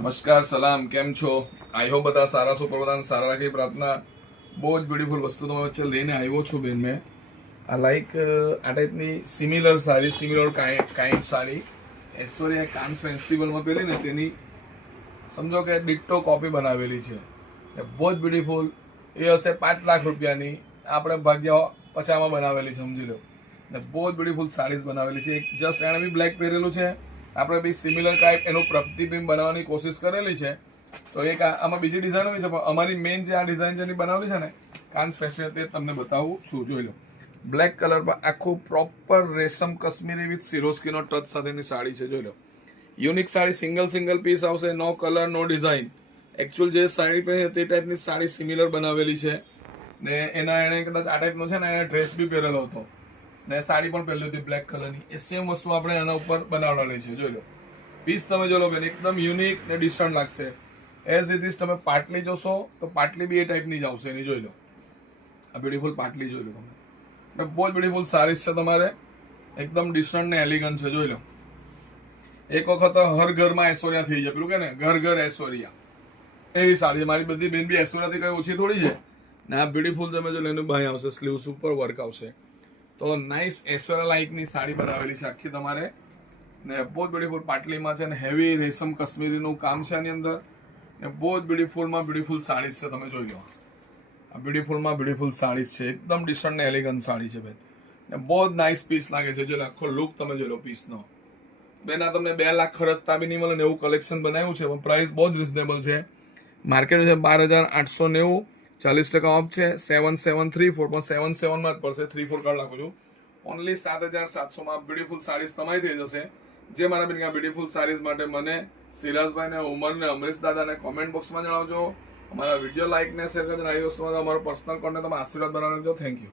નમસ્કાર સલામ, કેમ છો? આઈ હોપ બધા સારા છો, બધાને સારા રાખી પ્રાર્થના. બહુ જ બ્યુટીફુલ વસ્તુ તમે વચ્ચે લઈને આવ્યો છું બેન. મેં આ આ ટાઈપની similar sari, similar kind sari Aishwarya કાન ફેસ્ટિવલમાં પહેરી ને તેની સમજો કે ડિટ્ટો કોપી બનાવેલી છે. બહુ જ બ્યુટીફુલ. એ હશે 5 લાખ રૂપિયાની, આપણે ભાગ્યા 50માં બનાવેલી, સમજી લો. ને બહુ જ બ્યુટીફુલ સાડીઝ બનાવેલી છે. જસ્ટ એણે બી બ્લેક પહેરેલું છે, આપણે બી સિમિલર ટાઈપ એનું પ્રતિબિંબ બનાવવાની કોશિશ કરેલી છે. તો એક આમાં બીજી ડિઝાઇન હોય છે, પણ અમારી મેઇન જે આ ડિઝાઇન જેની બનાવેલી છે ને કાન્સ ફેસ્ટિવલ, તે તમને બતાવું છું. જોઈ લો, બ્લેક કલર પર આખું પ્રોપર રેશમ કશ્મીરી વિથ સિરોસ્કીનો ટચ સાથેની સાડી છે. જોઈ લો, યુનિક સાડી, સિંગલ પીસ આવશે, નો કલર નો ડિઝાઇન. એકચ્યુઅલ જે સાડી પહેરી તે ટાઈપની સાડી સિમિલર બનાવેલી છે. ને એણે કદાચ આ ટાઈપનો છે ને એને ડ્રેસ બી પહેરેલો હતો ને સાડી પણ પહેરી હતી બ્લેક કલરની. એ સેમ વસ્તુ આપણે એના ઉપર બનાવવાની છે. જોઈ લો, પીસ તમે જો લો બેન, એકદમ યુનિક ને ડિફરન્ટ લાગશે. એઝ ઇટ ઇઝ તમે પાટલી જોશો તો પાટલી બી એ ટાઈપની જ આવશે એની. જોઈ લો, આ બ્યુટીફુલ પાટલી જોઈ લો તમે. ને બહુ જ બ્યુટીફુલ સારીઝ છે તમારે, એકદમ ડિફરન્ટ ને એલિગન્ટ છે. જોઈ લો, એક વખત હર ઘરમાં ઐશ્વર્યા થઈ જાય, પેલું કે ને ઘર ઐશ્વર્યા, એવી સાડી. મારી બધી બેન બી ઐશ્વર્યાથી કઈ ઓછી થોડી છે. ને આ બ્યુટીફુલ તમે જો એનું બાય આવશે, સ્લીવ્સ ઉપર વર્ક આવશે. તો નાઇસ ઐશ્વર્યા લાઇકની સાડી બનાવેલી છે આખી તમારે. ને બહુ જ બ્યુટીફુલ પાટલીમાં છે ને હેવી રેશમ કશ્મીરીનું કામ છે આની અંદર. ને બહુ જ બ્યુટીફુલ સાડીઝ છે. તમે જોઈ લો, આ બ્યુટીફુલ સાડીઝ છે, એકદમ ડિફરન્ટ ને એલિગન્ટ સાડી છે બેન. ને બહુ જ નાઇસ પીસ લાગે છે. જો આખો લુક તમે જોઈ લો પીસનો બેન. આ તમને 2 લાખ ખર્ચતા બી નહીં મળે ને એવું કલેક્શન બનાવ્યું છે, પણ પ્રાઇસ બહુ જ રિઝનેબલ છે. માર્કેટ છે 12,890, 40% ઓફ છે. 7734 પણ 77માં જ પડશે, 34 કાર્ડ નાખું છું. ઓનલી 7,700માં બ્યુટીફુલ સાડીઝ તમારી થઈ જશે. જે મારા બેન આ બ્યુટીફુલ સાડીઝ માટે મને સિરાજભાઈ ને ઉમર ને અમરીશ દાદાને કોમેન્ટ બોક્સમાં જણાવજો. અમારા વિડીયો લાઈક ને શેર કરજો. આવી વસ્તુમાં અમારો પર્સનલ કોન્ટેક્ટ તમે આશીર્વાદ બનાવજો. Thank you.